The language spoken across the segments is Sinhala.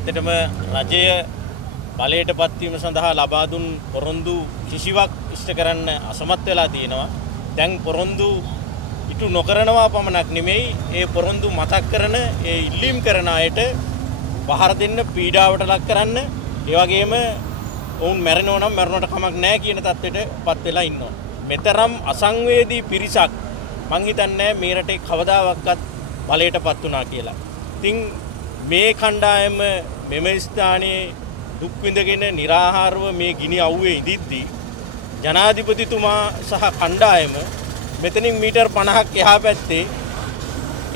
ඇත්තටම රජය බලයට පත්වීම සඳහා ලබා දුන් පොරොන්දු කිසිවක් ඉෂ්ට කරන්න අසමත් වෙලා තියෙනවා. දැන් පොරොන්දු ඉටු නොකරනවා පමණක් නෙමෙයි ඒ පොරොන්දු මතක් කරන ඒ ඉල්ලීම් කරන අයට පහර දෙන්න පීඩාවට ලක් කරන්න ඒ වගේම ඔවුන් මැරෙනවා නම් මැරුණට කමක් නැහැ කියන තත්ත්වයට පත් වෙලා ඉන්නවා. මෙතරම් අසංවේදී පිරිසක් මං හිතන්නේ මේ රටේ කවදාවත් බලයටපත් වුණා කියලා. ඉතින් මේ කණ්ඩායම මෙම ස්ථානයේ දුක් විඳගෙන निराहारව මේ ගිනි අවුවේ ඉඳිද්දී ජනාධිපතිතුමා සහ කණ්ඩායම මෙතනින් මීටර් 50ක් එහා පැත්තේ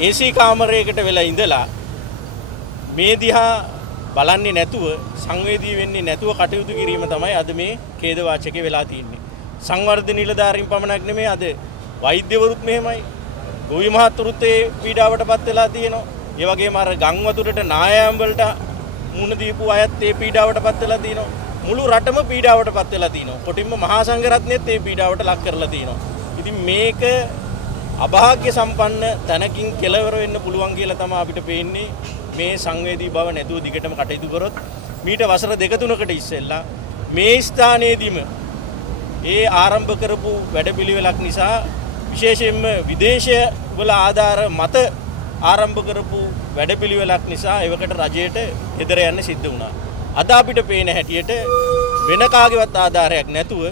AC කාමරයකට වෙලා ඉඳලා මේ දිහා බලන්නේ නැතුව සංවේදී වෙන්නේ නැතුව කටයුතු කිරීම තමයි අද මේ ඛේද වාචකේ වෙලා තියෙන්නේ. සංවර්ධන නිලධාරීන් පමණක් නෙමෙයි අද වෛද්‍යවරුත් මෙහෙමයි. ගොවි මහතුරුත් ඒ පීඩාවටපත් වෙලා තියෙනවා. ඒ වගේම අර ගම් වතුරට නායම් වලට මුණ දීපු අයත් ඒ පීඩාවටපත් වෙලා තියෙනවා. මුළු රටම පීඩාවටපත් වෙලා තියෙනවා. කොටින්ම මහා සංඝරත්නයත් ඒ පීඩාවට ලක් කරලා තියෙනවා. ඉතින් මේක අභාග්‍ය සම්පන්න තැනකින් කෙලවර වෙන්න පුළුවන් කියලා තමයි අපිට පේන්නේ. මේ සංවේදී බව නැතුව දිගටම කටයුතු කරොත් මීට වසර 2-3කට ඉස්සෙල්ලා මේ ස්ථානයේදීම ඒ ආරම්භ කරපු වැඩපිළිවෙලක් නිසා විශේෂයෙන්ම විදේශය වල ආධාර මත ආරම්භ කරපු වැඩපිළිවෙලක් නිසා එවකට රජයට හෙදර යන්න සිද්ධ වුණා. අද අපිට පේන හැටියට වෙන කාගේවත් ආධාරයක් නැතුව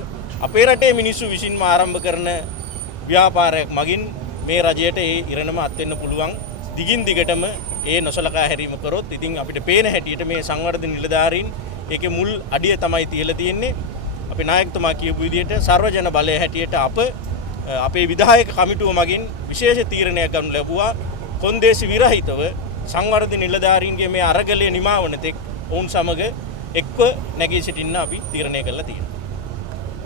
අපේ රටේ මිනිස්සු විසින්ම ආරම්භ කරන ව්‍යාපාරයක් මගින් මේ රජයට ඒ ඉරණම අත් වෙන්න පුළුවන්. දිගින් දිගටම ඒ නොසලකා හැරීම කරොත් ඉතින් අපිට පේන හැටියට මේ සංවර්ධන නිලධාරීන් ඒකේ මුල් අඩිය තමයි තියලා තියෙන්නේ. අපේ නායකතුමා කියපු විදිහට සර්වජන බලය හැටියට අපේ විධායක කමිටුව මගින් විශේෂ තීරණයක් ගන්න ලැබුවා. කොන්දේසි විරහිතව සංවර්ධන නිලධාරීන්ගේ මේ අරගලය නිමවන තෙක් ඔවුන් සමග එක්ව නැගී සිටින්න අපි තීරණය කළා තියෙනවා.